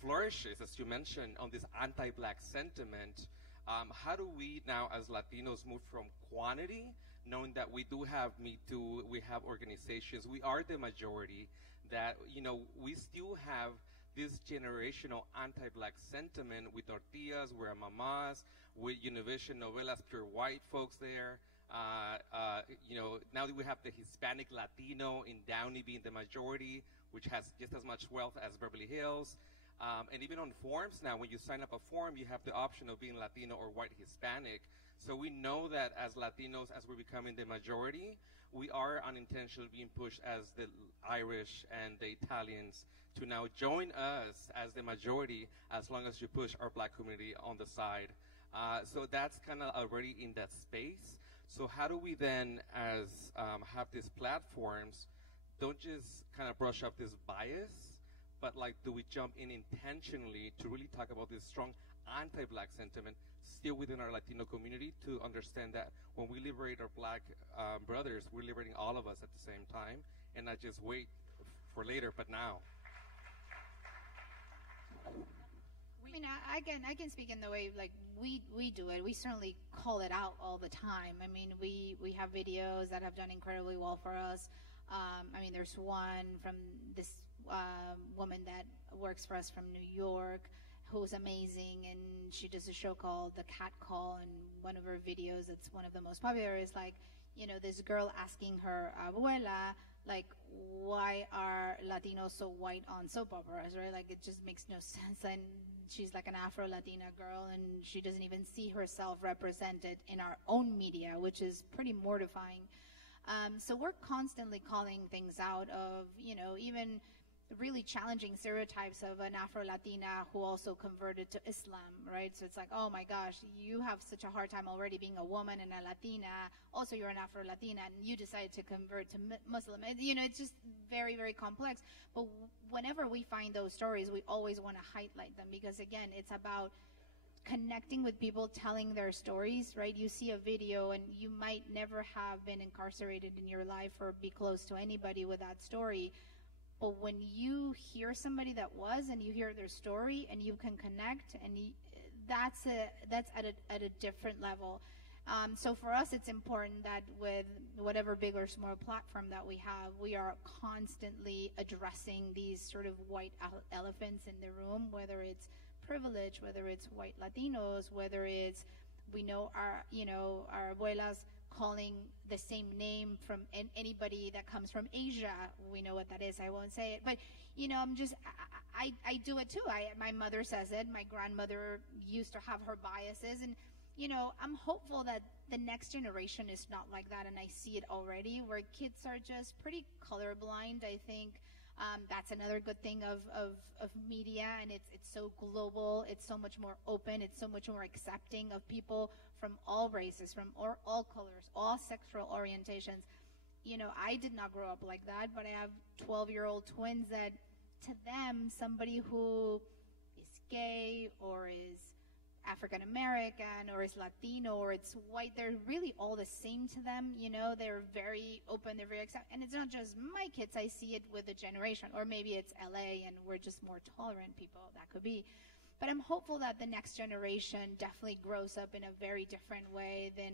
flourishes, as you mentioned, on this anti-Black sentiment, how do we now as Latinos move from quantity, knowing that we do have Me Too, we have organizations, we are the majority, that, we still have this generational anti-Black sentiment with tortillas, we're mamas, with Univision novelas, pure white folks there. Now that we have the Hispanic Latino in Downey being the majority, which has just as much wealth as Beverly Hills. And even on forms now, when you sign up a form, you have the option of being Latino or white Hispanic. So we know that as Latinos, as we're becoming the majority, we are unintentionally being pushed as the Irish and the Italians to now join us as the majority, as long as you push our black community on the side. So that's kind of already in that space. So how do we then, as have these platforms, don't just kind of brush up this bias, but like, do we jump in intentionally to really talk about this strong anti-black sentiment still within our Latino community, to understand that when we liberate our black brothers, we're liberating all of us at the same time, and not just wait for later, but now. I mean, I can speak in the way like we do it. We certainly call it out all the time. I mean, we have videos that have done incredibly well for us. I mean, there's one from this woman that works for us from New York, who's amazing, and she does a show called The Cat Call, and one of her videos that's one of the most popular is like, you know, this girl asking her abuela, like, why are Latinos so white on soap operas, right? Like, it just makes no sense. And she's like an Afro-Latina girl, and she doesn't even see herself represented in our own media, which is pretty mortifying. So we're constantly calling things out of, you know, even really challenging stereotypes of an Afro-Latina who also converted to Islam, right? So it's like, oh my gosh, you have such a hard time already being a woman and a Latina. Also, you're an Afro-Latina and you decided to convert to Muslim. You know, it's just very, very complex. But whenever we find those stories, we always want to highlight them because, again, it's about connecting with people, telling their stories, right? You see a video and you might never have been incarcerated in your life or be close to anybody with that story. But when you hear somebody that was, and you hear their story, and you can connect, and that's at a different level. So for us, it's important that with whatever big or small platform that we have, we are constantly addressing these sort of white elephants in the room, whether it's privilege, whether it's white Latinos, whether it's, we know our abuelas calling the same name from anybody that comes from Asia. We know what that is. I won't say it. But, you know, I do it too. My mother says it. My grandmother used to have her biases. And, you know, I'm hopeful that the next generation is not like that. And I see it already where kids are just pretty colorblind. I think that's another good thing of media. And it's so global. It's so much more open. It's so much more accepting of people from all races, from all colors, all sexual orientations. You know, I did not grow up like that, but I have 12-year-old twins that, to them, somebody who is gay or is African American or is Latino or it's white, they're really all the same to them. You know, they're very open, they're very accepting. And it's not just my kids, I see it with the generation. Or maybe it's LA and we're just more tolerant people, that could be. But I'm hopeful that the next generation definitely grows up in a very different way than,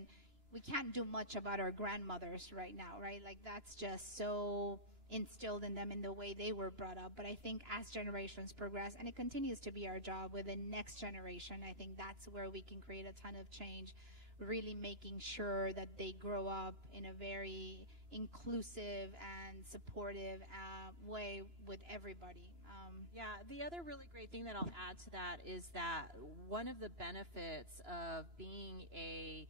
we can't do much about our grandmothers right now, right? Like, that's just so instilled in them in the way they were brought up. But I think as generations progress, and it continues to be our job with the next generation, I think that's where we can create a ton of change, really making sure that they grow up in a very inclusive and supportive way with everybody. Yeah, the other really great thing that I'll add to that is that one of the benefits of being a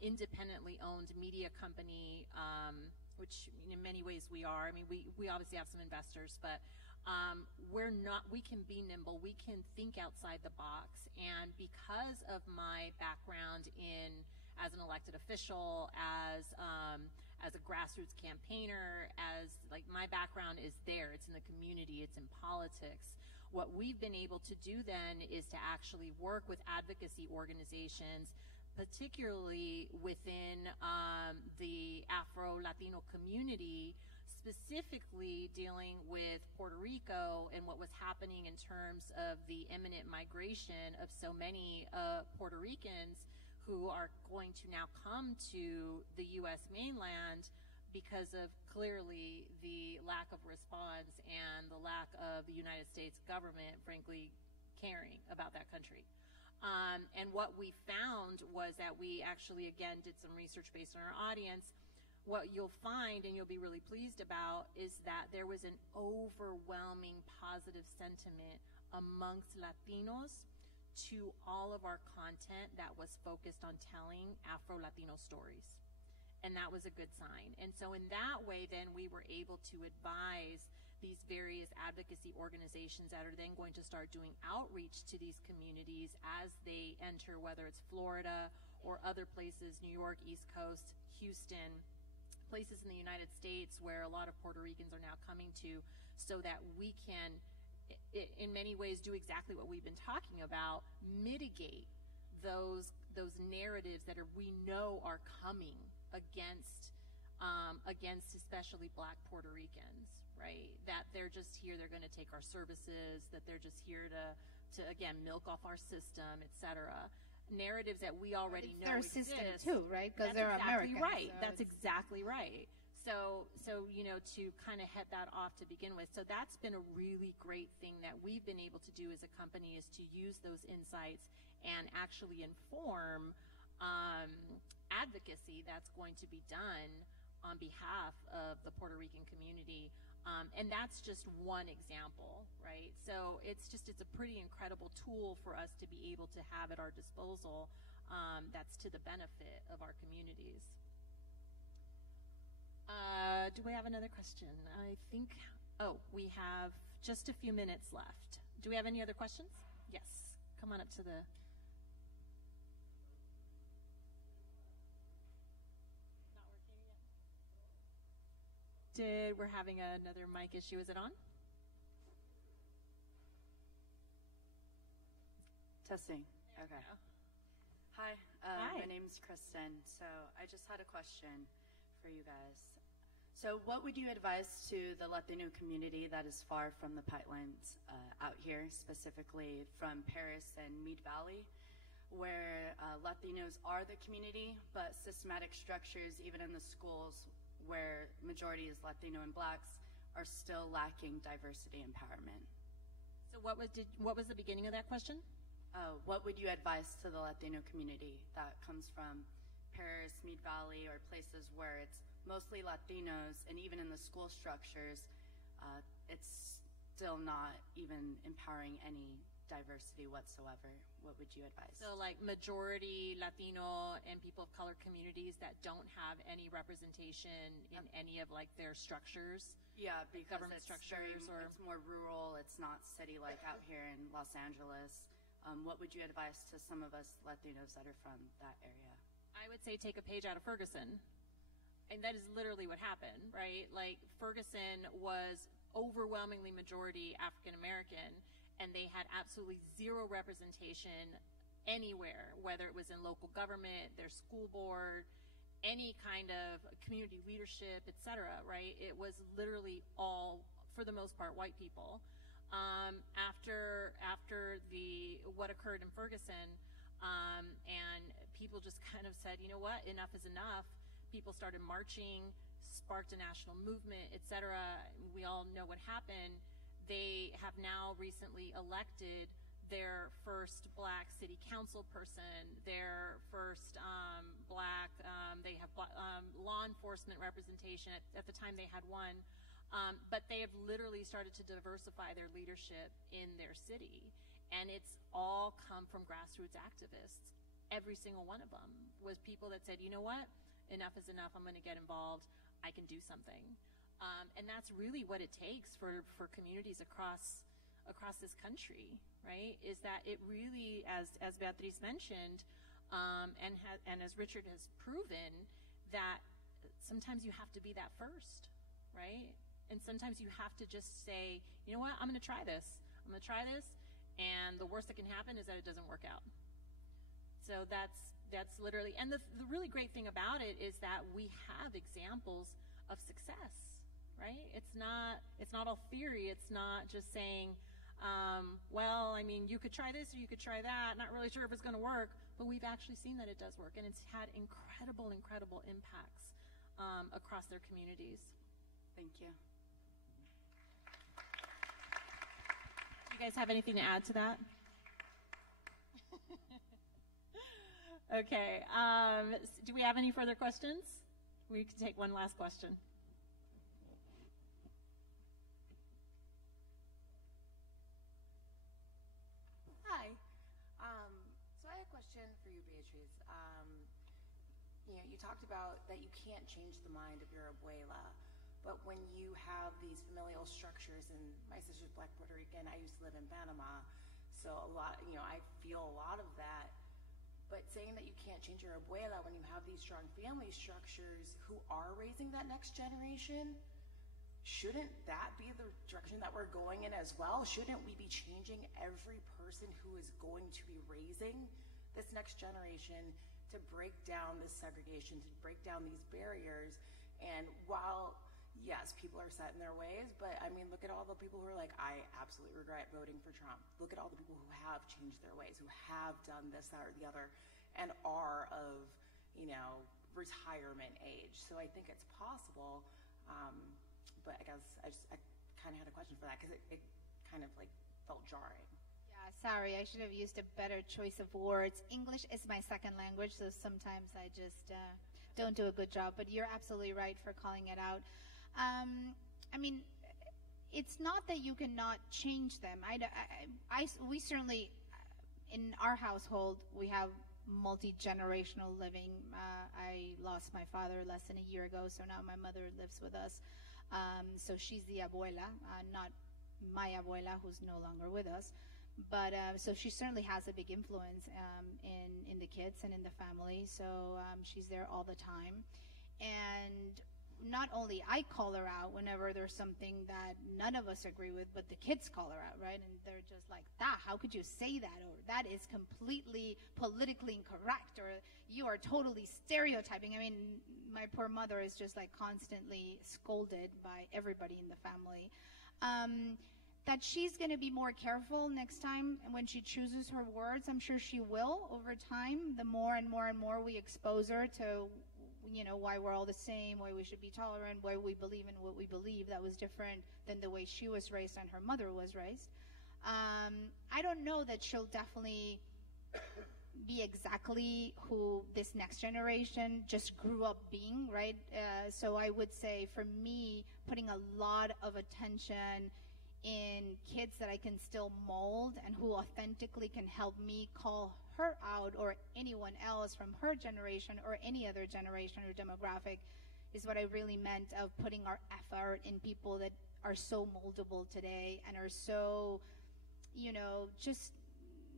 independently owned media company, which in many ways we are. I mean, we obviously have some investors, but we can be nimble. We can think outside the box. And because of my background as an elected official, as a grassroots campaigner, my background is there. It's in the community. It's in politics. What we've been able to do then is to actually work with advocacy organizations, particularly within the Afro-Latino community, specifically dealing with Puerto Rico and what was happening in terms of the imminent migration of so many Puerto Ricans who are going to now come to the U.S. mainland because of clearly the lack of response and the lack of the United States government, frankly, caring about that country. And what we found was that we actually, again, did some research based on our audience. What you'll find, and you'll be really pleased about, is that there was an overwhelming positive sentiment amongst Latinos to all of our content that was focused on telling Afro-Latino stories. And that was a good sign. And so in that way, then we were able to advise these various advocacy organizations that are then going to start doing outreach to these communities as they enter, whether it's Florida or other places, New York, East Coast, Houston, places in the United States where a lot of Puerto Ricans are now coming to, so that we can, in many ways, do exactly what we've been talking about, mitigate those narratives that we know are coming against especially Black Puerto Ricans, right? That they're just here, they're going to take our services, that they're just here to again milk off our system, etc. Narratives that we already know their exist. system too, right? Because they're exactly American. right. So That's exactly right. So you know, to kind of head that off to begin with. So that's been a really great thing that we've been able to do as a company, is to use those insights and actually inform advocacy that's going to be done on behalf of the Puerto Rican community. And that's just one example, right? So it's a pretty incredible tool for us to be able to have at our disposal, that's to the benefit of our communities. Do we have another question? I think, we have just a few minutes left. Do we have any other questions? Yes, come on up to the... We're having another mic issue. Is it on? Testing. Okay. Hi. Hi. My name's Kristen. So I just had a question for you guys. So what would you advise to the Latino community that is far from the pipelines out here, specifically from Paris and Mead Valley, where Latinos are the community, but systematic structures, even in the schools, where majority is Latino and Blacks, are still lacking diversity empowerment? So what was the beginning of that question? What would you advise to the Latino community that comes from Paris, Mead Valley, or places where it's mostly Latinos, and even in the school structures, it's still not even empowering any diversity whatsoever? What would you advise? So like majority Latino and people of color communities that don't have any representation in any of like their structures? Yeah, because government structures, or it's more rural, it's not city like out here in Los Angeles. What would you advise to some of us Latinos that are from that area? I would say take a page out of Ferguson. And that is literally what happened, right? Like Ferguson was overwhelmingly majority African American, and they had absolutely zero representation anywhere, whether it was in local government, their school board, any kind of community leadership, et cetera, right? It was literally all, for the most part, white people. After what occurred in Ferguson, and people just kind of said, you know what, enough is enough. People started marching, sparked a national movement, et cetera. We all know what happened. They have now recently elected their first Black city council person, their first Black, they have law enforcement representation. At the time they had one, but they have literally started to diversify their leadership in their city. And it's all come from grassroots activists. Every single one of them was people that said, you know what, enough is enough, I'm gonna get involved, I can do something. And that's really what it takes for communities across this country, right? Is that it really, as Beatriz mentioned, and as Richard has proven, that sometimes you have to be that first, right? And sometimes you have to just say, you know what, I'm gonna try this. And the worst that can happen is that it doesn't work out. So that's literally, and the really great thing about it is that we have examples of success. Right? It's not all theory. It's not just saying, well, I mean, you could try this or you could try that. Not really sure if it's going to work, but we've actually seen that it does work, and it's had incredible impacts across their communities. Thank you. Do you guys have anything to add to that? Okay. Do we have any further questions? We can take one last question. question for you, Beatriz. You talked about that you can't change the mind of your abuela, but when you have these familial structures, and my sister's Black Puerto Rican, I used to live in Panama, so a lot, I feel a lot of that. But saying that you can't change your abuela when you have these strong family structures who are raising that next generation, shouldn't that be the direction that we're going in as well? Shouldn't we be changing every person who is going to be raising this next generation to break down this segregation, to break down these barriers? And while, yes, people are set in their ways, but I mean, look at all the people who are like, I absolutely regret voting for Trump. Look at all the people who have changed their ways, who have done this, that, or the other, and are of, retirement age. So I think it's possible, but I guess I kind of had a question for that, because it kind of like felt jarring. Sorry, I should have used a better choice of words. English is my second language, so sometimes I just don't do a good job. But you're absolutely right for calling it out. I mean, it's not that you cannot change them. We certainly, in our household, we have multi-generational living. I lost my father less than a year ago, so now my mother lives with us. So she's the abuela, not my abuela, who's no longer with us. But so she certainly has a big influence in the kids and in the family. So she's there all the time. And not only I call her out whenever there's something that none of us agree with, but the kids call her out, right? And they're just like, how could you say that? Or that is completely politically incorrect, or you are totally stereotyping. I mean, my poor mother is just like constantly scolded by everybody in the family. That she's going to be more careful next time when she chooses her words. I'm sure she will over time. The more and more and more we expose her to, why we're all the same, why we should be tolerant, why we believe in what we believe. That was different than the way she was raised and her mother was raised. I don't know that she'll definitely be exactly who this next generation just grew up being, right? So I would say for me, putting a lot of attention in kids that I can still mold and who authentically can help me call her out, or anyone else from her generation or any other generation or demographic, is what I really meant of putting our effort in people that are so moldable today and are so, just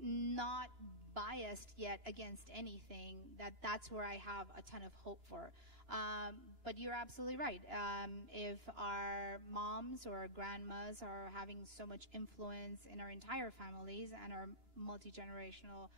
not biased yet against anything. That's where I have a ton of hope for. But you're absolutely right. If our moms or our grandmas are having so much influence in our entire families, and our multi-generational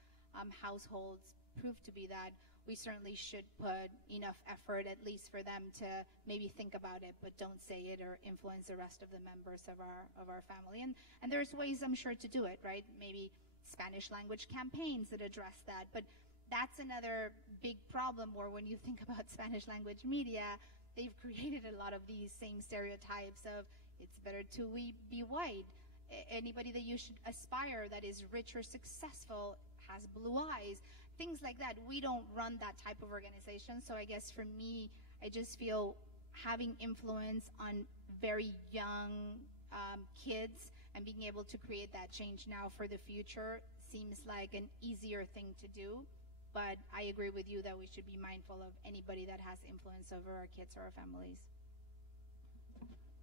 households prove to be that, we certainly should put enough effort, at least for them to maybe think about it, but don't say it or influence the rest of the members of our family. And there's ways, I'm sure, to do it, right? Maybe Spanish language campaigns that address that. But that's another big problem, where when you think about Spanish language media, they've created a lot of these same stereotypes of it's better to be white. Anybody that you should aspire that is rich or successful has blue eyes. Things like that. We don't run that type of organization. So I guess for me, I just feel having influence on very young kids and being able to create that change now for the future seems like an easier thing to do. But I agree with you that we should be mindful of anybody that has influence over our kids or our families.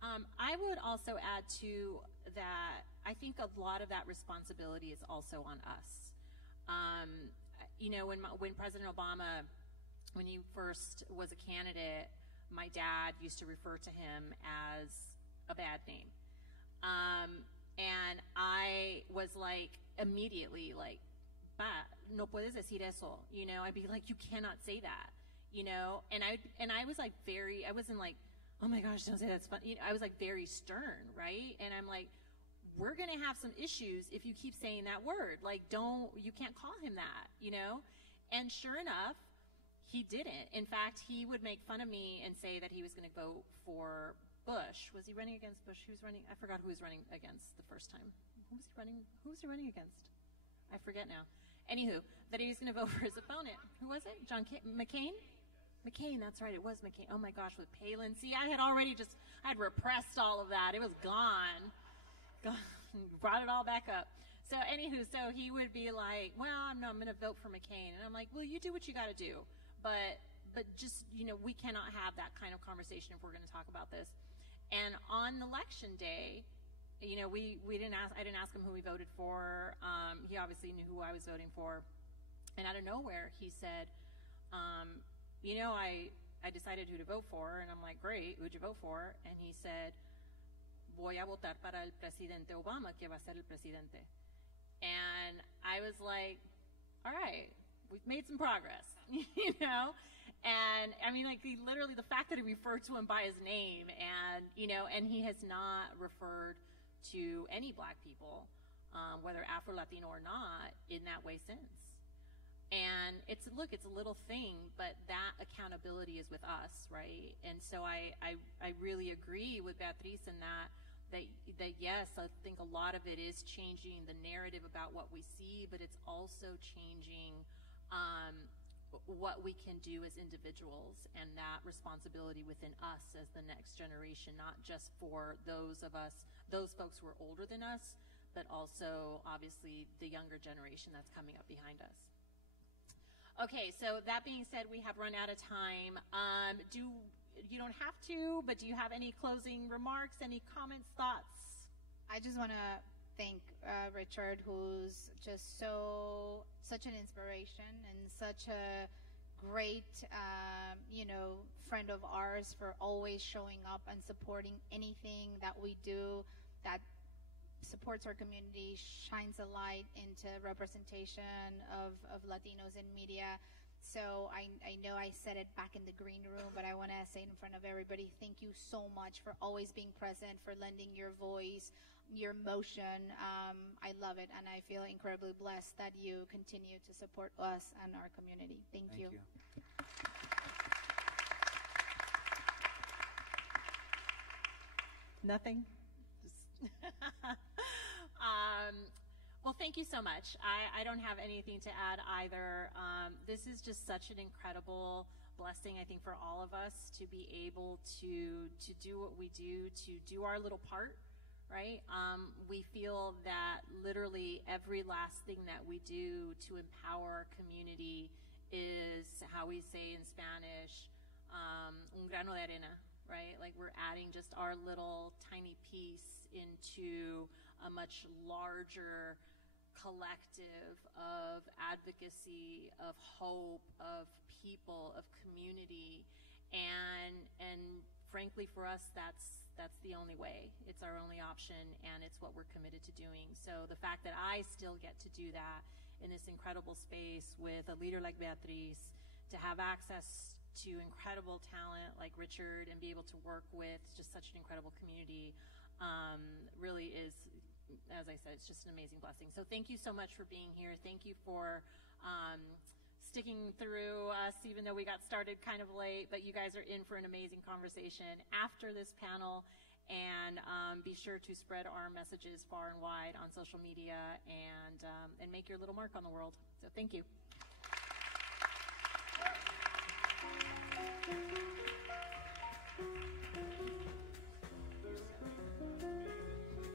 I would also add to that, I think a lot of that responsibility is also on us. When President Obama, when he first was a candidate, my dad used to refer to him as a bad name. And I was like, immediately like, no puedes decir eso, I'd be like, you cannot say that, and I was like I wasn't like, oh my gosh, don't say that's fun. I was like very stern, right? And I'm like, we're going to have some issues if you keep saying that word. Like, you can't call him that, And sure enough, he didn't. In fact, he would make fun of me and say that he was going to vote for Bush. Was he running against Bush? I forgot who he was running against the first time. Who was he running against? I forget now. Anywho, that he was going to vote for his opponent. Who was it? McCain? McCain, that's right. It was McCain. Oh my gosh, with Palin. See, I had repressed all of that. It was gone. Brought it all back up. So anywho, so he would be like, well, no, I'm going to vote for McCain. And I'm like, well, you do what you got to do. But just, we cannot have that kind of conversation if we're going to talk about this. And on election day, I didn't ask him who he voted for. He obviously knew who I was voting for. And out of nowhere, he said, I decided who to vote for. And I'm like, great, who'd you vote for? And he said, voy a votar para el presidente Obama, que va a ser el presidente. And I was like, all right, we've made some progress, And I mean, like, literally the fact that he referred to him by his name and, and he has not referred to any black people, whether Afro-Latino or not, in that way since. And it's a little thing, but that accountability is with us, right? And so I really agree with Beatriz in that yes, I think a lot of it is changing the narrative about what we see, but it's also changing what we can do as individuals and that responsibility within us as the next generation, not just for those folks who are older than us, but also obviously the younger generation that's coming up behind us. Okay, so that being said, we have run out of time. You don't have to, but do you have any closing remarks, any comments, thoughts? I just want to thank Richard, who's just such an inspiration and such a great, friend of ours, for always showing up and supporting anything that we do that supports our community, shines a light into representation of Latinos in media. So I know I said it back in the green room, but I want to say it in front of everybody, thank you so much for always being present, for lending your voice, your motion. I love it, and I feel incredibly blessed that you continue to support us and our community. Thank you. Nothing? Well, thank you so much. I don't have anything to add either. This is just such an incredible blessing, I think, for all of us to be able to do what we do, to do our little part, right? We feel that literally every last thing that we do to empower our community is how we say in Spanish, un grano de arena, right? Like, we're adding just our little tiny piece into a much larger collective of advocacy, of hope, of people, of community, and frankly, for us, that's the only way. It's our only option, and it's what we're committed to doing. So the fact that I still get to do that in this incredible space with a leader like Beatriz, to have access to incredible talent like Richard, and be able to work with just such an incredible community, really is, as I said, it's just an amazing blessing. So thank you so much for being here. Thank you for sticking through us, even though we got started kind of late, but you guys are in for an amazing conversation after this panel. And be sure to spread our messages far and wide on social media, and make your little mark on the world. So thank you.